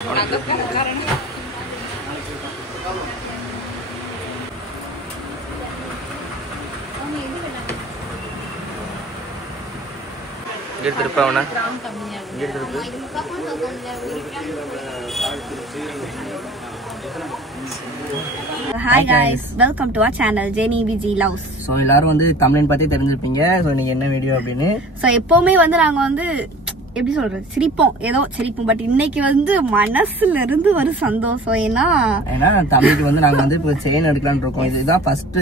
Hi guys, welcome to our channel Jenny Vijay Loves. So எல்லாரும் வந்து தமிழன் பத்தி தெரிஞ்சிருப்பீங்க. சோ இன்னைக்கு என்ன வீடியோ அப்படினு. சோ எப்பவுமே வந்து நாங்க வந்து எப்படி சொல்றது சிரிப்போம் பட் இன்னைக்கு வந்து மனசுல இருந்து ஒரு சந்தோஷம். ஏன்னா தம்பிக்கு வந்து நாங்க வந்து இப்போ செயின் எடுக்கலாம்னு இருக்கோம். இதுதான் ஃபர்ஸ்ட்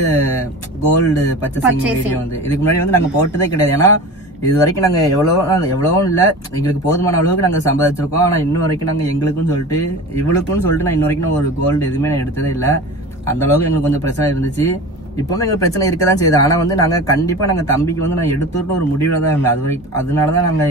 கோல்டு பர்ச்சேசிங் வீடியோ வந்து. இதுக்கு முன்னாடி வந்து நாங்க போட்டதே கிடையாது. ஏன்னா இது வரைக்கும் நாங்க எவ்வளவோ இல்ல எங்களுக்கு போதுமான அளவுக்கு நாங்க சம்பாதிச்சிருக்கோம். ஆனா இன்னும் வரைக்கும் நாங்க எங்களுக்குன்னு சொல்லிட்டு இவளுக்குன்னு சொல்லிட்டு நான் இன்ன வரைக்கும் ஒரு கோல்டு எதுவுமே நான் எடுத்ததே இல்ல. அந்த அளவுக்கு எங்களுக்கு கொஞ்சம் பிரச்சனை இருந்துச்சு. இப்பவுமே எங்களுக்கு பிரச்சனை இருக்கதான் செய்யுது. ஆனா வந்து நாங்க கண்டிப்பா நாங்க தம்பிக்கு வந்து நான் எடுத்துட்டு ஒரு முடிவுல தான் இருந்தேன். அது வரைக்கும் அதனாலதான் நாங்க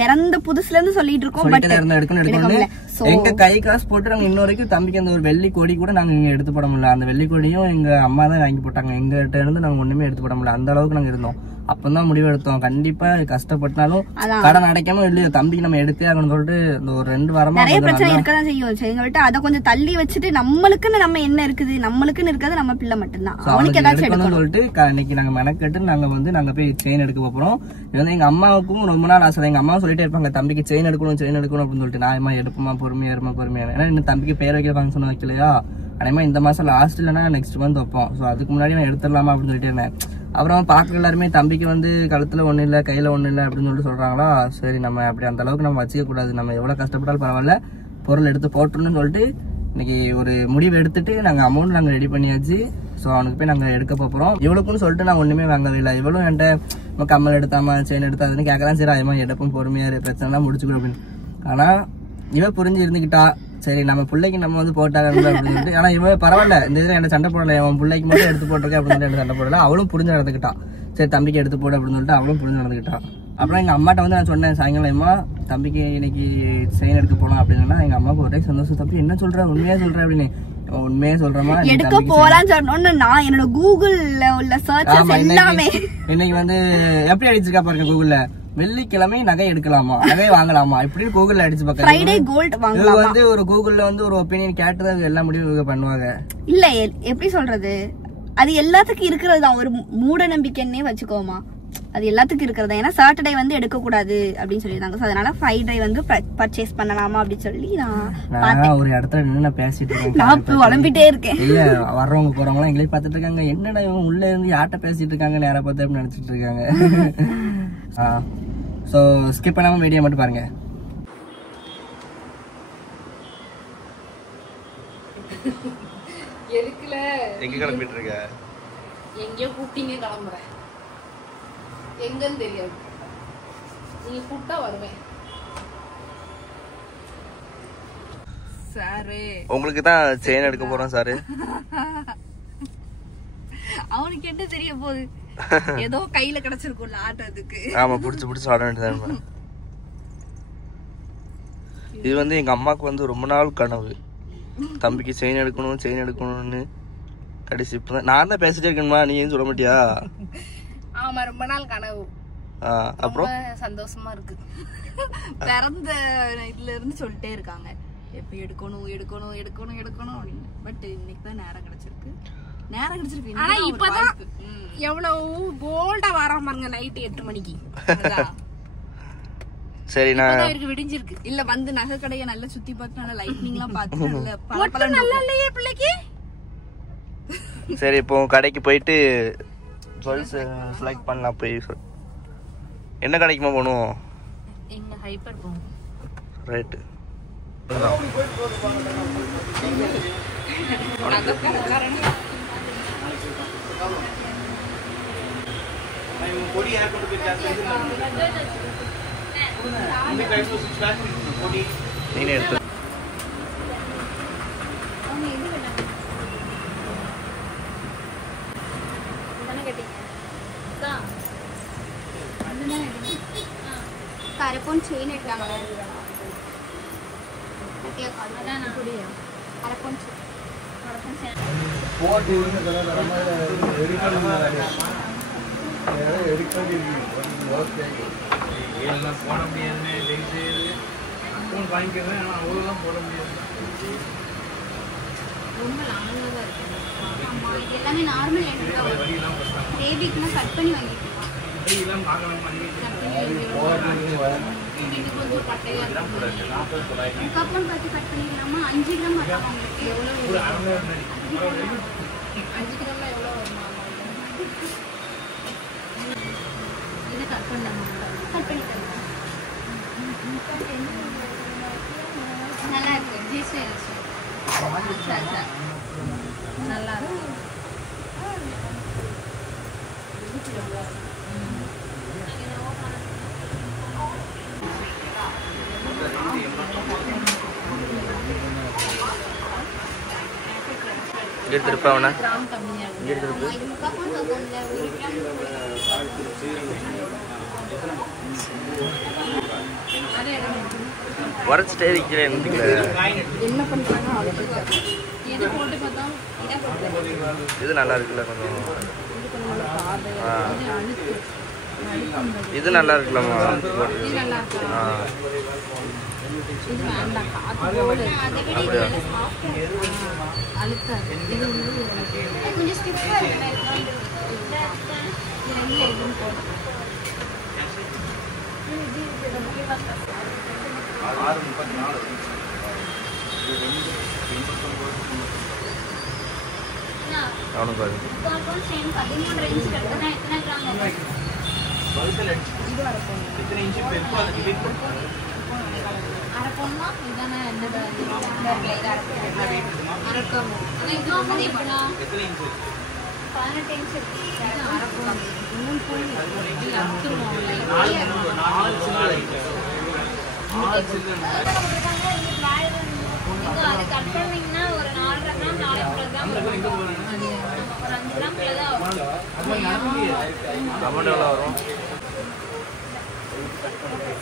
பிறந்த புதுசுல இருந்து சொல்லிட்டு இருக்கோம். எடுக்கணும் எங்க கை காசு போட்டு நாங்க இன்ன வரைக்கும் தம்பிக்கு அந்த ஒரு வெள்ளி கொடி கூட நாங்க இங்க எடுத்து போட முடியல. அந்த வெள்ளி கொடியும் எங்க அம்மா தான் வாங்கி போட்டாங்க. எங்கிட்ட இருந்து நாங்க ஒண்ணுமே எடுத்து போட முடியல. அந்த அளவுக்கு நாங்க இருந்தோம். அப்பதான் முடிவு எடுத்தோம். கண்டிப்பா கஷ்டப்பட்டாலும் கடன் அடைக்காம இல்லையோ தம்பிக்கு நம்ம எடுத்தே ஆகணும்னு சொல்லிட்டு இந்த ஒரு 2 வாரமா நிறைய பிரச்சனை இருக்கதான் செய்யும். எங்கள்கிட்ட அதை கொஞ்சம் தள்ளி வச்சுட்டு நம்மளுக்குன்னு நம்ம என்ன இருக்குது, நம்மளுக்குன்னு இருக்காது நம்ம பிள்ளை மட்டும்தான். அவனுக்கு ஏதாச்சும் சொல்லிட்டு இன்னைக்கு நாங்க மெனக்கெட்டு நாங்க போய் செயின் எடுக்க போறோம். இது வந்து எங்க அம்மாவுக்கும் ரொம்ப நாள் ஆசை. எங்க அம்மா சொல்லிட்டே இருப்பாங்க தம்பிக்கு செயின் எடுக்கணும் அப்படின்னு சொல்லிட்டு. நான் எடுப்புமா பொறுமையா ஏன்னா இன்னும் தம்பிக்கு பேர் வைக்கிற ஃபங்க்ஷன் வைக்கலையா. அதேமா இந்த மாசம் லாஸ்ட் இல்லைன்னா நெக்ஸ்ட் மந்த் வைப்போம். ஸோ அதுக்கு முன்னாடி நான் எடுத்துடலாமா அப்படின்னு சொல்லிட்டு இருந்தேன். அப்புறம் பாக்குற எல்லாருமே தம்பிக்கு வந்து கழுத்துல ஒண்ணு இல்ல கையில ஒண்ணு இல்ல அப்படின்னு சொல்லிட்டு சொல்றாங்களா. சரி நம்ம அப்படி அந்த அளவுக்கு நம்ம வச்சுக்க கூடாது. நம்ம எவ்வளவு கஷ்டப்பட்டாலும் பரவாயில்ல பொருள் எடுத்து போட்டணும்னு சொல்லிட்டு இன்னைக்கு ஒரு முடிவு எடுத்துட்டு நாங்க அமௌண்ட் நாங்க ரெடி பண்ணியாச்சு. ஸோ அவனுக்கு போய் நாங்க எடுக்க போறோம். இவளுக்குன்னு சொல்லிட்டு நான் ஒண்ணுமே வாங்கவே இல்லை. இவளும் என்கிட்ட கம்மல் எடுத்தாமா செயின் எடுத்தாதுன்னு கேட்கலாம். சரி அதே எடுப்பும் பொறுமையா பிரச்சனை எல்லாம் முடிச்சுக்கணும் அப்படின்னு. ஆனா இவ புரிஞ்சு இருந்துக்கிட்டா. சரி நம்ம பிள்ளைக்கு நம்ம வந்து போட்டாங்க அப்படின்னு சொல்லிட்டு. ஆனா இவ பரவாயில்ல இந்த இதுல என்ன சண்டை போடல. அவன் பிள்ளைக்கு மட்டும் எடுத்து போட்டிருக்கேன் அப்படின்னு சொல்லிட்டு சண்டை போடல. அவளும் புரிஞ்சு நடந்துக்கிட்டான். சரி தம்பிக்கு எடுத்து போடு அப்படின்னு சொல்லிட்டு அவளும் புரிஞ்சு நடந்துக்கிட்டான். அப்புறம் எங்க அம்மாட்ட வந்து நான் சொன்னேன் சாயங்காலமா தம்பிக்கு இன்னைக்கு செயின் எடுக்க போலாம் அப்படின்னா எங்க அம்மாவுக்கு ஒரே சந்தோஷம். தம்பி என்ன சொல்ற உண்மையா சொல்ற அப்படின்னு. உண்மையா சொல்றமா எடுக்க போலான்னு சொன்னோன்னு நான் என்னோட கூகுள்ல உள்ள சர்ச் எல்லாமே இன்னைக்கு வந்து எப்படி அடிச்சிருக்கா பாருங்க கூகுள்ல. வெள்ளிக்கிழமை நகை எடுக்கலாமா நகை வாங்கலாமா இப்படின்னு கூகுள்ல அடிச்சு பார்க்க வந்து ஒரு கூகுள்ல வந்து ஒரு ஒப்பீனியன் கேட்டுதான் எல்லா முடிவு பண்ணுவாங்க. இல்ல எப்படி சொல்றது அது எல்லாத்துக்கும் இருக்கிறது தான். ஒரு மூட நம்பிக்கைன்னே வச்சுக்கோமா. அது எல்லாத்துக்கும் இருக்கிறதா. ஏன்னா சாட்டர்டே வந்து எடுக்க கூடாது அப்படின்னு சொல்லிருந்தாங்க. அதனால ஃப்ரைடே வந்து பர்ச்சேஸ் பண்ணலாமா அப்படின்னு சொல்லி நான் ஒரு இடத்துல நின்று நான் பேசிட்டு இருக்கேன். நான் உழம்பிட்டே இருக்கேன். இல்ல வர்றவங்க போறவங்க எல்லாம் எங்களையும் பார்த்துட்டு இருக்காங்க. என்னடா இவங்க உள்ள இருந்து யார்கிட்ட பேசிட்டு இருக்காங்க நேரா பார்த்து அப்படின்னு நினைச்சிட்டு இருக்காங்க. சோ ஸ்கிப் பண்ணாம வீடியோ மட்டும் பாருங்க. எதுக்குல எங்க கிளம்பிட்டு இருக்க? எங்கயோ கூப்பிட்டீங்க கிளம்புறேன். எங்கன்னு தெரியாது. நீங்க கூப்பிட்டா வருவேன். சாரு உங்களுக்கு தான் செயின் எடுக்க போறோம் சாரு. அவனுக்கு என்ன தெரிய போகுது. ஏதோ கையில கிடைச்சிருக்கும்ல ஆட்டத்துக்கு. ஆமா புடிச்சு ஆட வேண்டியது. இது வந்து எங்க அம்மாக்கு வந்து ரொம்ப நாள் கனவு தம்பிக்கு செயின் எடுக்கணும்னு. கடைசி இப்பதான் நான் தான் பேசிட்டே இருக்கணுமா நீ ஏன் சொல்ல மாட்டியா? ஆமா ரொம்ப நாள் கனவு. அப்புறம் சந்தோஷமா இருக்கு. பிறந்த இதுல இருந்து சொல்லிட்டே இருக்காங்க எப்ப எடுக்கணும் அப்படின்னு. பட் இன்னைக்கு தான் நேரம் கிடைச்சிருக்கு. ஆனா இப்பதான் எவ்வளவு போல்டா வராம பாருங்க. நைட் 8 மணிக்கு சரி நான் விடிஞ்சிருக்கு. இல்ல வந்து நகை கடையை நல்லா சுத்தி பார்த்து நல்லா லைட்னிங் எல்லாம் பார்த்து நல்லா இல்லையே பிள்ளைக்கு. சரி இப்போ கடைக்கு போயிட்டு ஜுவல்ஸ் செலக்ட் பண்ணலாம். போய் என்ன கடைக்குமா போகணும்? எங்க ஹைப்பர் போகணும். ரைட்டு நீனே எடுத்து അരപ്പൂൺ ചെയിൻ ഇട്ടാണ് ரொம்ப லாங்கா தான் இருக்கு. ஆமா இது எல்லாமே நார்மல் லென்த் தான். பேபிக்குனா கட் பண்ணி வாங்கிக்கலாம். இது கொஞ்சம் பட்டையா இருக்கு. கப்பன் பார்த்து கட் பண்ணிக்கலாமா? 5 கிராம் வரும் உங்களுக்கு. எவ்வளவு வரும்? 5 கிராம்ல எவ்வளவு வரும்? இது கட் பண்ணலாமா? கட் பண்ணி தரேன். நல்லா இருக்கு. ஜீஸ் இருக்கு. நல்லா இருக்கு. எடுத்துருப்பா உரைச்சிட்டே இருக்கிறேன். என்ன பண்றாங்க? இது நல்லா இருக்குல்ல கொஞ்சம். இது நல்லா இருக்குல்லம்மா. அப்படியா? அவனு பாரு.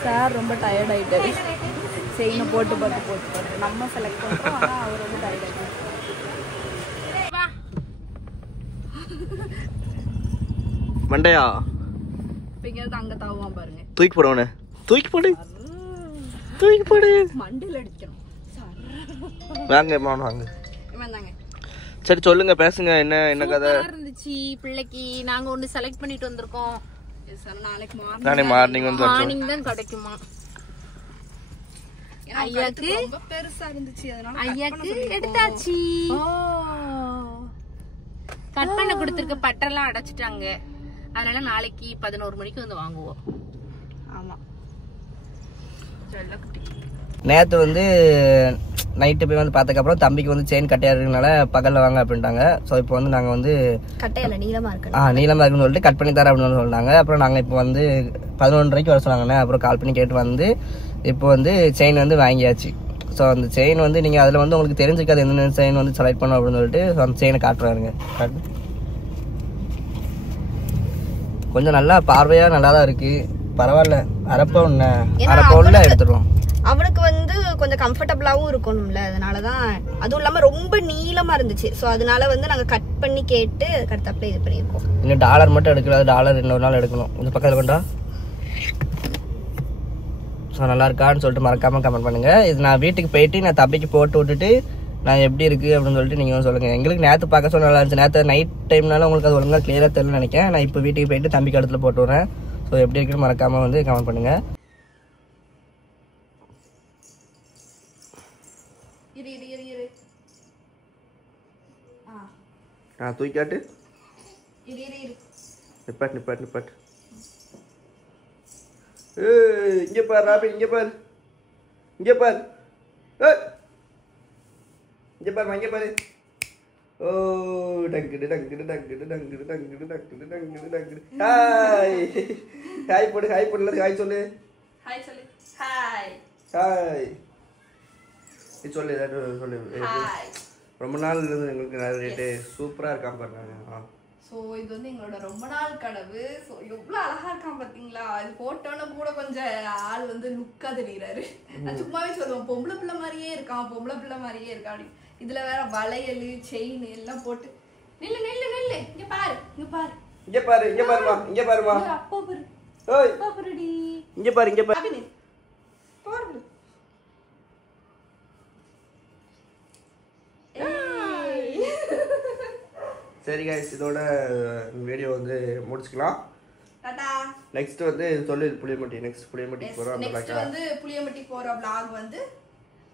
சார் ரொம்ப டயர்ட் ஆயிட்டாரு. செயினை போட்டு நம்ம செலக்ட் பண்றோம். ஆனா அவர் ரொம்ப டயர்ட் ஆயிட்டாரு. மண்டையா அங்க தாவான் பாருங்க. தூக்கி போடுவனே. தூக்கி போடு. மண்டையில அடிக்கணும். வாங்க வாங்க. சரி சொல்லுங்க, பேசுங்க. என்ன கதை இருந்துச்சு பிள்ளைக்கு? நாங்க ஒன்னு செலக்ட் பண்ணிட்டு வந்திருக்கோம். நானே மார்னிங் தான் கிடைக்குமா? ஐயாக்கு ரொம்ப பெருசா இருந்துச்சு. அதனால ஐயாக்கு எடுத்தாச்சு. கட் பண்ண கொடுத்திருக்க பட்டெல்லாம் அடைச்சிட்டாங்க. அதனால நாளைக்கு 11 மணிக்கு வந்து வாங்குவோம். ஆமா. நேற்று வந்து நைட்டு போய் வந்து பார்த்ததுக்கப்புறம் தம்பிக்கு வந்து செயின் கட்டையா இருக்கனால பகலில் வாங்க அப்படின்ட்டாங்க. ஸோ இப்போ வந்து நாங்கள் வந்து கட்டையில நீளமாக இருக்கு நீளமாக இருக்குன்னு சொல்லிட்டு கட் பண்ணி தரேன் அப்படின்னு சொன்னாங்க. அப்புறம் நாங்கள் இப்போ வந்து 11:30 வர சொன்னாங்கண்ணே. அப்புறம் கால் பண்ணி கேட்டு வந்து இப்போ வந்து செயின் வந்து வாங்கியாச்சு. ஸோ அந்த செயின் வந்து நீங்கள் அதில் வந்து உங்களுக்கு தெரிஞ்சுக்காது எந்த செயின் வந்து செலக்ட் பண்ணணும் அப்படின்னு சொல்லிட்டு ஸோ அந்த செயினை காட்டுறாருங்க. கொஞ்சம் நல்லா பார்வையாக நல்லா தான் இருக்குது. பரவாயில்ல. அரை பவுன்ல எடுத்துடுவோம். அவனுக்கு வந்து கொஞ்சம் கம்ஃபர்டபுளாவும் இருக்கணும்ல, அதனாலதான். அதுவும் இல்லாம ரொம்ப நீளமா இருந்துச்சு. சோ அதனால வந்து நாங்க கட் பண்ணி கேட்டு கரெக்டாப்ல இது பண்ணிருக்கோம். இன்னும் டாலர் மட்டும் எடுக்கல. டாலர் இன்னொரு நாள் எடுக்கணும். கொஞ்சம் பக்கத்துல கொண்டா. ஸோ நல்லா இருக்கான்னு சொல்லிட்டு மறக்காம கமெண்ட் பண்ணுங்க. இது நான் வீட்டுக்கு போயிட்டு நான் தம்பிக்கு போட்டு விட்டுட்டு நான் எப்படி இருக்கு அப்படின்னு சொல்லிட்டு நீங்க சொல்லுங்க. எங்களுக்கு நேற்று பார்க்க சொல்ல நல்லா இருந்துச்சு. நேற்று நைட் டைம்னால உங்களுக்கு அது ஒழுங்கா கிளியரா தெரியலன்னு நினைக்கிறேன். நான் இப்போ வீட்டுக்கு போயிட்டு தம்பிக்கு இடத்துல போட்டு விடுறேன். ஸோ எப்படி இருக்குன்னு மறக்காம வந்து கமெண்ட் பண்ணுங்க. தூக்காட்டு நிப்பாட்டு. இங்க பாரு ராபி, இங்க பாரு. ஓ டங்குடு. ஹாய் போடு. ஹாய் சொல்லு. சொல்லு. ரொம்ப நாள் இருந்து எங்களுக்கு நிறைய ரேட்டு சூப்பரா இருக்காம பாருங்க. ஸோ இது வந்து எங்களோட ரொம்ப நாள் கனவு. ஸோ எவ்வளோ அழகா இருக்கான் பார்த்தீங்களா? அது போட்டோன்னு கூட கொஞ்சம் ஆள் வந்து லுக்காக தெரிகிறாரு. நான் சும்மாவே சொல்லுவேன், பொம்பளை பிள்ளை மாதிரியே இருக்கான் அப்படி. இதுல வேற வளையல் செயின் எல்லாம் போட்டு நில்லு இங்க பாருமா. அப்பா பாருடி. இங்க பாரு. சரி கைஸ், இதோட வீடியோ வந்து முடிச்சுக்கலாம். டாடா. நெக்ஸ்ட் வந்து சொல்லு புளியம்பட்டி. நெக்ஸ்ட் புளியம்பட்டி போறோம். நெக்ஸ்ட் வந்து புளியம்பட்டி போற vlog வந்து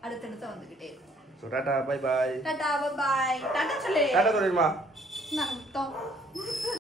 அடுத்தடுத்து வந்துகிட்டே இருக்கும். So Tata, bye bye. Tata, bye bye. Tata சொல்லு. டாடா சொல்லுமா. நான்